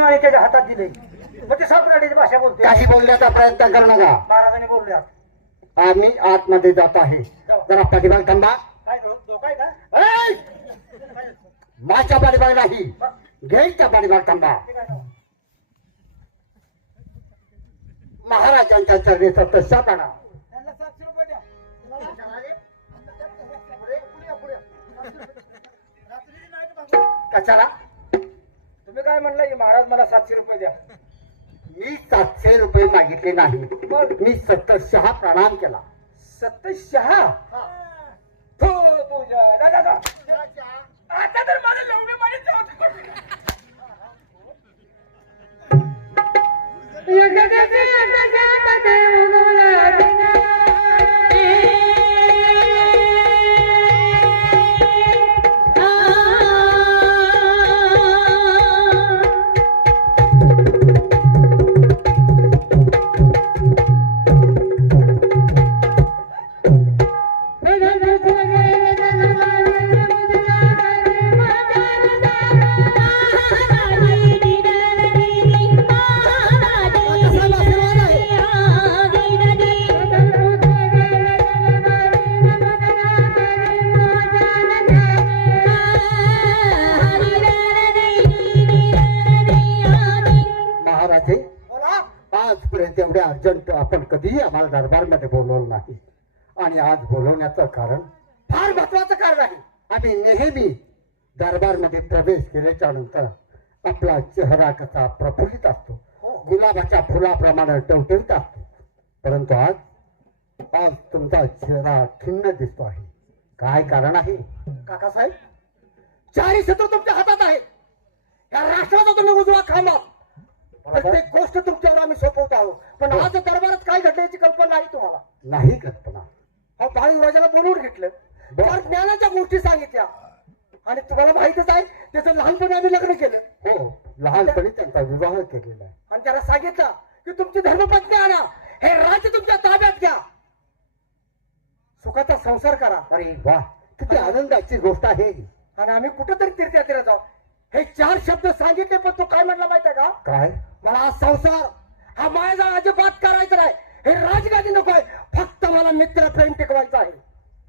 माणिक्याच्या हातात दिले. मग ते सापराडीची भाषा बोलते काही बोलण्याचा प्रयत्न करू नका. महाराजांनी बोलल्यात आम्ही आतमध्ये जात आहे. जरा पाठीमाग थांबा. काय धोका का! माझ्या पाठीमाग नाही. घेईच्या पाठीमाग थांबा. महाराजांच्या चरणी सत्य पाडा त्यांना सातशे रुपये द्या. पुढे, पुढे, पुढे. रात्रीची नाही का बाबा? कशाला? तुम्ही काय म्हणलं महाराज मला सातशे रुपये द्या मी सातशे रुपये मागितले नाही मी सत्तरशहा प्रणाम केला सत्तशहा हो तुझ्या जा. आता तर मला लवणे माने अर्जंट आपण कधीही आम्हाला दरबारमध्ये बोलवलं नाही. आणि आज बोलवण्याचं कारण फार महत्वाचं कारण आहे. आम्ही नेहमी दरबारमध्ये प्रवेश केल्याच्यानंतर आपला चेहरा कसा प्रफुल्लित असतो गुलाबाच्या फुलाप्रमाणे टवटवीत असतो. परंतु आज आज तुमचा चेहरा खिन्न दिसतो आहे. काय कारण आहे? काकासाहेब? चारी क्षेत्र तुमच्या हातात आहे या राष्ट्राचा तुम्ही उजवा खांबा प्रत्येक गोष्ट तुमच्यावर आम्ही सोपवत आहोत. पण आज दरबारात काय घडलं याची कल्पना नाही तुम्हाला? नाही कल्पना. अहो बाळूराजाला बोलवून घेतलं. फार ज्ञानाच्या गोष्टी सांगितल्या. आणि तुम्हाला माहितच आहे त्याचं लहानपणी आम्ही लग्न केलं. हो लहानपणी त्यांचा विवाह केलेला आहे. आणि त्याला सांगितलं की तुमची धर्मपत्नी आणा. हे राज्य तुमच्या ताब्यात घ्या. सुखाचा संसार करा. अरे वा किती आनंदाची गोष्ट आहे आणि आम्ही कुठंतरी तीर्थयात्रेला जाऊ. हे चार शब्द सांगितले पण तो काय म्हटला माहितीये का? काय? मला हा संसार हा माझा अजिबात करायचा नाही. हे राजगादी नकोय फक्त मला मित्र प्रेम टिकवायचं आहे.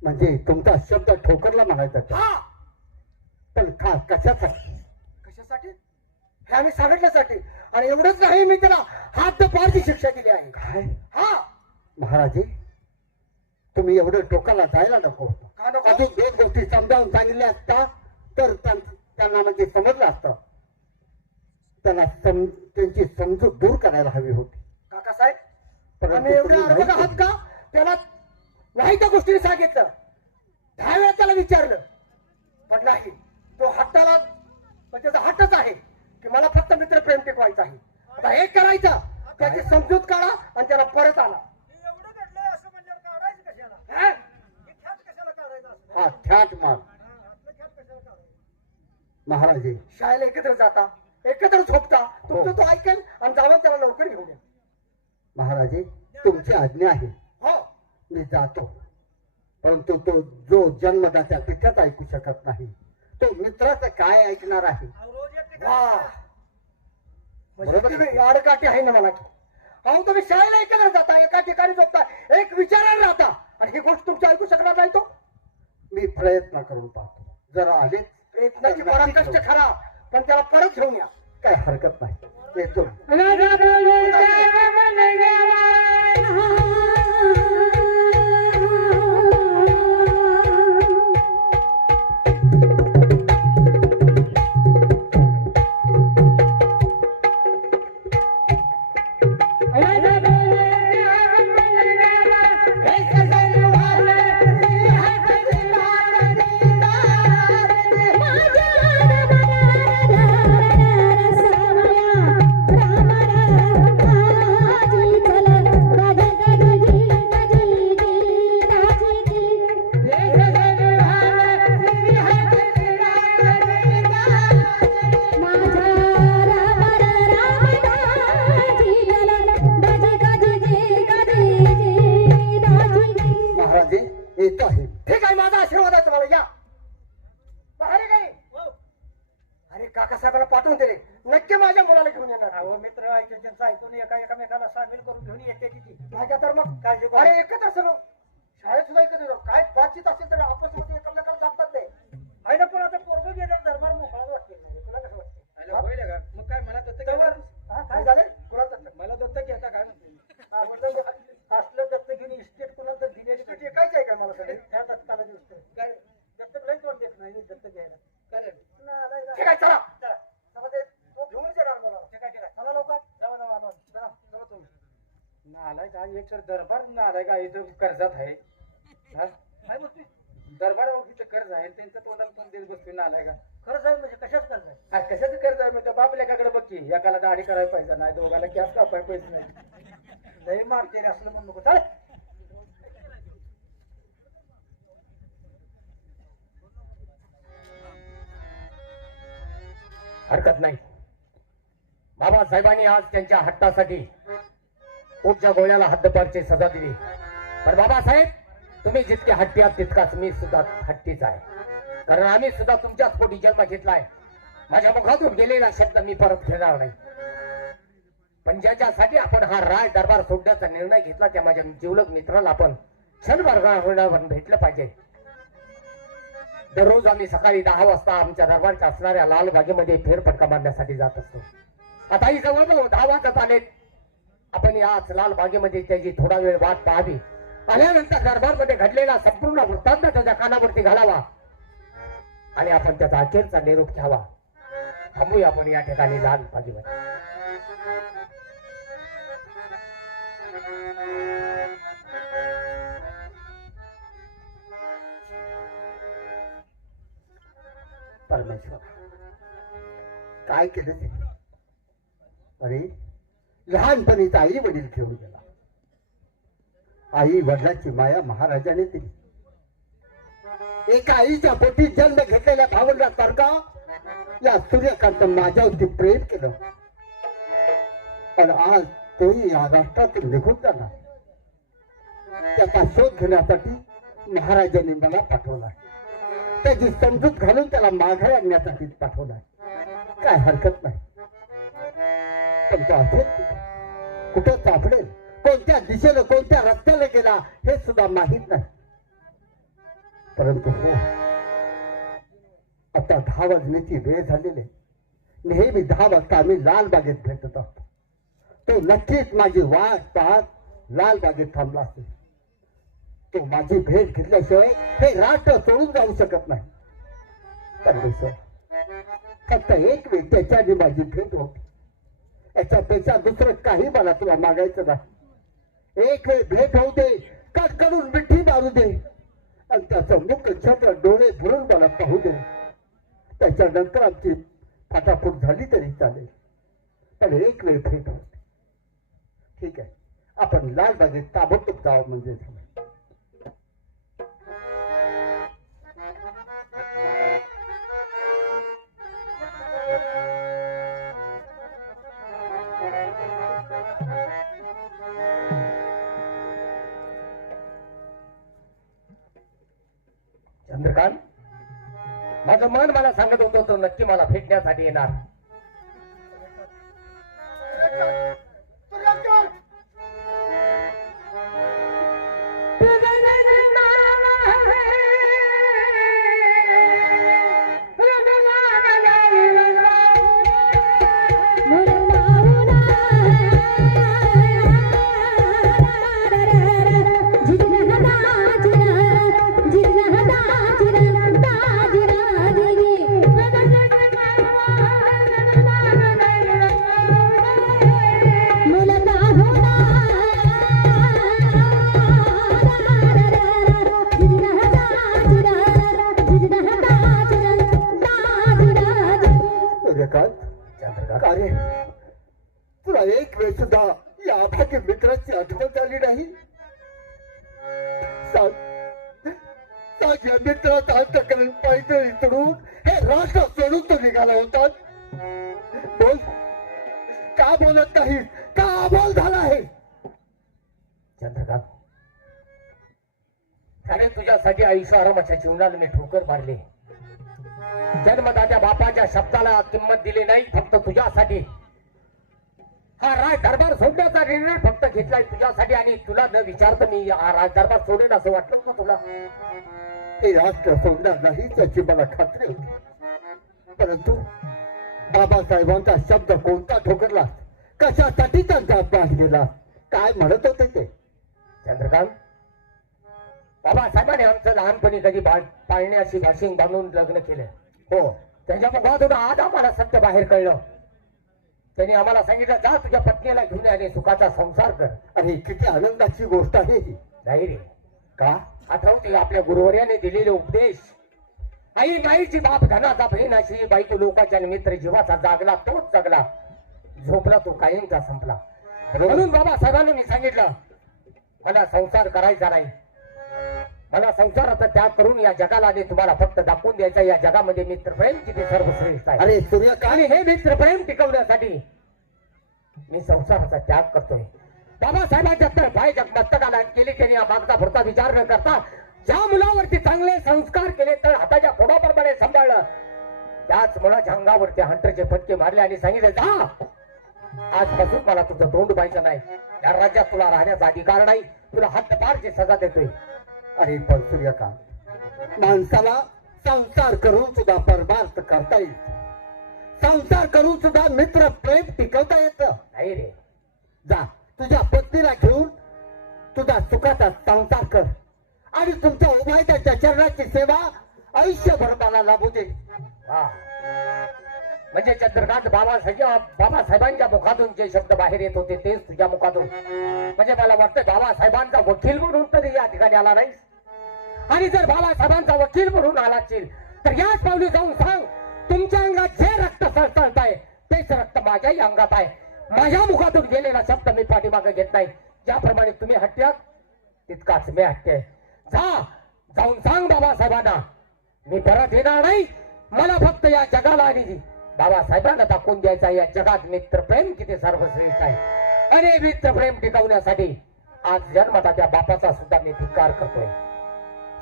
म्हणजे तुमचा शब्द ठोकरला म्हणायचा हा. पण का कशासाठी कशासाठी? हे आम्ही सांगितल्यासाठी. आणि एवढंच नाही मी त्याला हात पारची शिक्षा दिली आहे. काय? हा. महाराजे तुम्ही एवढं टोकाला जायला नको. अजून दोन गोष्टी समजावून सांगितल्या असता तर त्यां- त्यांना म्हणजे समजलं असतं. त्यांना सम- त्यांची समजूत दूर करायला हवी होती. काकासाहेब आम्ही एवढे आहात का? त्याला नाही त्या गोष्टीने सांगितलं. दहा वेळा त्याला विचारलं. पण नाही तो हट्टाला म्हणजे त्याचा हट्टच आहे की मला फक्त मित्र प्रेम टिकवायचं आहे. आता एक करायचं त्याची समजूत काढा आणि त्याला परत आणा. एवढं घडलंय असं म्हणल्यावर काढायचं कशाला? हा? हे हा ख्यात मार आपलं ख्यात कशाला काढायचं महाराजे शाळेला एकत्र जाता एकत्र झोपता. तुमचं तो ऐकेल आणि जावं त्याला लवकर घेऊन या. महाराजे तुमची आज्ञा आहे. हो. मी जातो. परंतु तो जो जन्मदात्या तिथेच ऐकू शकत नाही. तो मित्राचं काय ऐकणार आहे? म्हणजे. आडकाठी आहे. ना मला की अहो तुम्ही शाळेला एकत्र जाता एका ठिकाणी झोपता एक विचारायला राहता. आणि ही गोष्ट तुमची ऐकू शकणार नाही तो? मी प्रयत्न करून पाहतो. जरा त्याची प्रयत्नाची पराकष्ट खरा पण त्याला परत घेऊन या काय हरकत नाही येतो त्यांचं ऐकून एका एकामेकाला सामील करून घेऊन येते किती माझ्या तर मग करू. अरे एकत्र सर्व शाळेत सुद्धा एकत्र. काय बातचीत असेल तर आपसमध्ये एकमेकाला सांगतात ते आहे ना पण आता पोरगं गेल्यावर दरबार मोकळा वाटते तुला कसं वाटतं होईल का मग काय मला दत्तक त्यावर हा, काय झाले कुणाला दत्तक? मला दत्तक घेता काय म्हणते असलं दत्तक घेऊन इस्टेट कुणाला तर दिलेली तू टेकायचं आहे काय मला सगळे त्या दत्ताला दिवस काय दत्तक लई तोंड देत नाही दत्तक घ्यायला काय झालं? ना, नाही, नाही. ठीक आहे चला चला. चला ते तो घेऊनच येणार मला ठीक आहे, ठीक आहे. चला लवकर जावा, जावा, आलो. चला, जावा तुम्ही. तर दरबार नालाय का इथं कर्जात आहे. हा? काय बोलतोय दरबार इथं कर्ज आहे त्यांचं तोंडाला पण देत बसतोय नालाय का खरंच आहे म्हणजे कशाच कर्ज आहे? हा, कशाचं कर्ज आहे? म्हणजे बाप लेकाकडे बघ की एकाला दाढी करायला पाहिजे नाही दोघाला कॅस कापायला पैसे नाही. लई मारते रे असलं म्हणू नको. चालेल हरकत नाही. बाबासाहेबांनी आज त्यांच्या हट्टासाठी पोटच्या गोळ्याला हद्दपारची सजा दिली. पण बाबासाहेब तुम्ही जितके हट्टी आहात तितकाच मी सुद्धा हट्टीच आहे. कारण आम्ही सुद्धा तुमच्याच पोटी जन्म घेतलाय माझ्या मुखातून गेलेला शब्द मी परत घेणार नाही. पण ज्याच्यासाठी आपण हा राज दरबार सोडण्याचा निर्णय घेतला त्या माझ्या जिवलक मित्राला आपण क्षणभर भेटलं पाहिजे. दररोज आम्ही सकाळी दहा वाजता आमच्या दरबारच्या असणाऱ्या लाल बागेमध्ये फेरफटका मारण्यासाठी जात असतो. आताही जवळ दहा वाजत आलेत. आपण याच लाल बागेमध्ये त्याची थोडा वेळ वाट पाहावी. आल्यानंतर दरबारमध्ये घडलेला संपूर्ण वृत्तांत त्याच्या कानावरती घालावा. आणि आपण त्याचा अखेरचा निरोप घ्यावा. थांबूया आपण या ठिकाणी लाल बागेमध्ये. परमेश्वर काय केलं ते अरे लहानपणीच आई वडील घेऊन गेला. आई वडिलाची माया महाराजाने दिली. एका आईच्या पोटी जन्म घेतलेल्या भावंडा सारखा या सूर्यकांत माझ्यावरती प्रेम केलं. पण आज तोही या राष्ट्रातून निघून जाणार. त्याचा शोध घेण्यासाठी महाराजांनी मला पाठवला त्याची समजूत घालून त्याला माघारी आणण्यासाठी पाठवला काय हरकत नाही. पण असेल? कुठं सापडेल? कोणत्या दिशेनं कोणत्या रस्त्याला गेला हे सुद्धा माहीत नाही. परंतु हो आता दहा वाजण्याची वेळ झालेली नेहमी दहा वाजता आम्ही लालबागेत भेटत असतो. तो नक्कीच माझी वाट पाहत लालबागेत थांबला असेल. तो माझी भेट घेतल्याशिवाय हे राष्ट्र सोडून जाऊ शकत नाही. परमेश्वर फक्त एक वेळ त्याच्याने माझी भेट होती. याच्यापेक्षा दुसरं काही मला तुला मागायचं नाही. एक वेळ भेट होऊ दे कडकडून मिठी मारू दे. आणि त्याचं मुख छत्र डोळे भरून मला पाहू दे. त्याच्यानंतर आमची फाटाफूट झाली तरी चालेल. पण एक वेळ भेट होते ठीक आहे. आपण लालबागेत ताबडतोब जावं म्हणजे झालं. माझं मन मला सांगत होतं तो नक्की मला भेटण्यासाठी येणार. पायदळ इतरून हे राष्ट्र सोडून तो निघाला होता बोल. का बोलत नाही का अबोल झाला आहे? चंद्रकांत. अरे तुझ्यासाठी आयुष्य आरामाच्या जीवनाला मी ठोकर मारली. जन्मदात्या बापाच्या शब्दाला किंमत दिली नाही फक्त तुझ्यासाठी. हा राज दरबार सोडण्याचा निर्णय फक्त घेतलाय तुझ्यासाठी आणि तुला न विचारता मी हा राज दरबार सोडेल असं वाटलं का तुला? हे राष्ट्र सोडणार नाही त्याची मला खात्री होती. परंतु बाबासाहेबांचा शब्द कोणता ठोकरला? कशासाठी त्यांचा अभ्यास गेला काय म्हणत होते ते? चंद्रकांत बाबासाहेबांनी आमचं लहानपणी कधी पाळण्याशी भाशिंग बांधून लग्न केलं. हो. त्यांच्या मुखातून आज आम्हाला सत्य बाहेर कळलं. त्यांनी आम्हाला सांगितलं जा तुझ्या पत्नीला घेऊन आणि सुखाचा संसार कर. आणि किती आनंदाची गोष्ट आहे ही. नाही रे. का? आठवते आपल्या गुरुवर्याने दिलेले उपदेश. आई माईची बाप धनाचा बहिणाशी बायको लोकाच्या मित्र जीवाचा जागला तोच जगला. झोपला तो कायमचा संपला. म्हणून बाबा साहेबांनी मी सांगितलं मला संसार करायचा नाही. मला संसाराचा त्याग करून या जगाला आणि तुम्हाला फक्त दाखवून द्यायचा या जगामध्ये मित्रप्रेम किती सर्वश्रेष्ठ आहे. अरे सूर्यकांत आणि हे मित्रप्रेम टिकवण्यासाठी मी संसाराचा त्याग करतोय. बाबासाहेबांच्या तर पाय मस्तकाला केली त्यांनी या मागचा पुढचा विचार न करता ज्या मुलावरती चांगले संस्कार केले तर हाताच्या फोडाप्रमाणे सांभाळलं. त्याच मुलाच्या अंगावरती हंटरचे फटके मारले आणि सांगितलं जा! आजपासून मला तुझं तोंड पाहिजे नाही. या राज्यात तुला राहण्याचा अधिकार नाही. तुला हद्दपारची सजा देतोय. अरे पण सूर्यकांत माणसाला संसार करून सुद्धा परमार्थ करता येईल संसार करून सुद्धा मित्र प्रेम टिकवता येत. नाही रे. जा तुझ्या पत्नीला घेऊन तुझा सुखाचा संसार कर. आणि तुमच्या उभायच्या चरणाची सेवा आयुष्यभर मला लाभू दे. हा. म्हणजे चंद्रकांत बाबासाहेब बाबासाहेबांच्या मुखातून जे शब्द बाहेर येत होते तेच तुझ्या मुखातून. म्हणजे मला वाटतं बाबासाहेबांचा वकील म्हणून तरी या ठिकाणी आला नाही. आणि जर बाबासाहेबांचा वकील म्हणून आला असेल तर याच पावली जाऊन सांग तुमच्या अंगात जे रक्त सळसळत आहे तेच रक्त माझ्याही अंगात आहे. माझ्या मुखातून गेलेला शब्द मी पाठीमागे घेत नाही. ज्याप्रमाणे तुम्ही हट्ट्यात तितकाच मी हट्टे आहे. जा जाऊन सांग बाबासाहेबांना मी परत येणार नाही. मला फक्त या जगाला आणि बाबासाहेबांना दाखवून द्यायचा या जगात मित्रप्रेम किती सर्वश्रेष्ठ आहे. आणि मित्रप्रेम टिकवण्यासाठी आज जन्मदात्या बापाचा सुद्धा मी धिक्कार करतोय.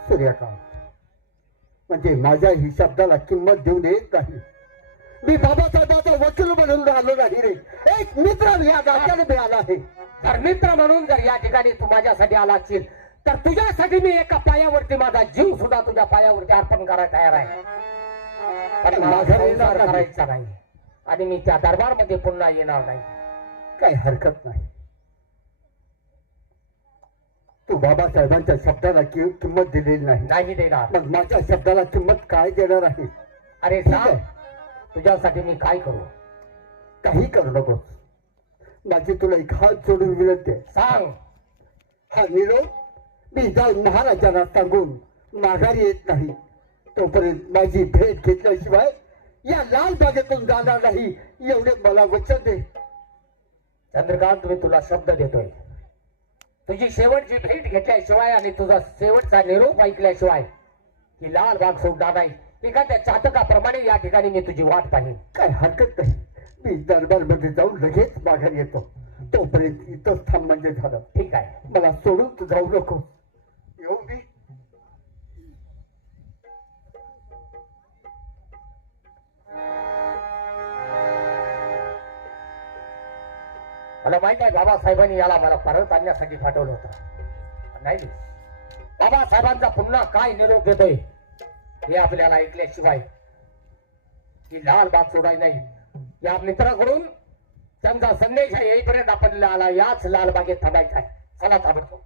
सूर्यकांत म्हणजे माझ्या ही शब्दाला किंमत देऊन येत नाही मी बाबासाहेबाचा वकील म्हणून राहिलो नाही रे. एक मित्र या नात्याने मिळाला आहे. तर मित्र म्हणून जर या ठिकाणी तू माझ्यासाठी आला असशील तर तुझ्यासाठी मी एका पायावरती माझा जीव सुद्धा तुझ्या पायावरती अर्पण करायला तयार आहे. नाही. करायचा नाही. आणि मी त्या दरबारमध्ये पुन्हा येणार नाही. काही हरकत नाही. तू बाबासाहेबांच्या शब्दाला किंमत दिलेली नाही. नाही देणार. मग माझ्या शब्दाला किंमत काय देणार आहे? अरे सांग. तुझ्यासाठी मी काय करू? काही करू नकोस. माझी तुला एक हात जोडून विनंती आहे. सांग. हा निरोप मी जाऊन महाराजांना सांगून माघारी येत नाही. तोपर्यंत माझी भेट घेतल्याशिवाय या लाल बागेतून जाणार नाही. एवढे मला वचन दे. चंद्रकांत मी तुला शब्द देतोय. तुझी शेवटची भेट घेतल्याशिवाय आणि तुझा शेवटचा निरोप ऐकल्याशिवाय ही लाल बाग सोडणार नाही. एखाद्या चातकाप्रमाणे या ठिकाणी मी तुझी वाट पाहिन. काय हरकत नाही. मी दरबारमध्ये जाऊन लगेच माघारी येतो. तोपर्यंत इथंच थांब म्हणजे झालं. ठीक आहे. मला सोडून तू जाऊ नको येऊ मी मला माहीत आहे बाबासाहेबांनी याला मला परत आणण्यासाठी पाठवलं होतं. नाही बाबासाहेबांचा पुन्हा काय निरोप देतोय हे आपल्याला ऐकल्याशिवाय ही लाल बाग सोडाय नाही. या मित्राकडून त्यांचा संदेश आहे येईपर्यंत आपण लाला याच लाल बागेत थांबायचा आहे. चला थांबतो.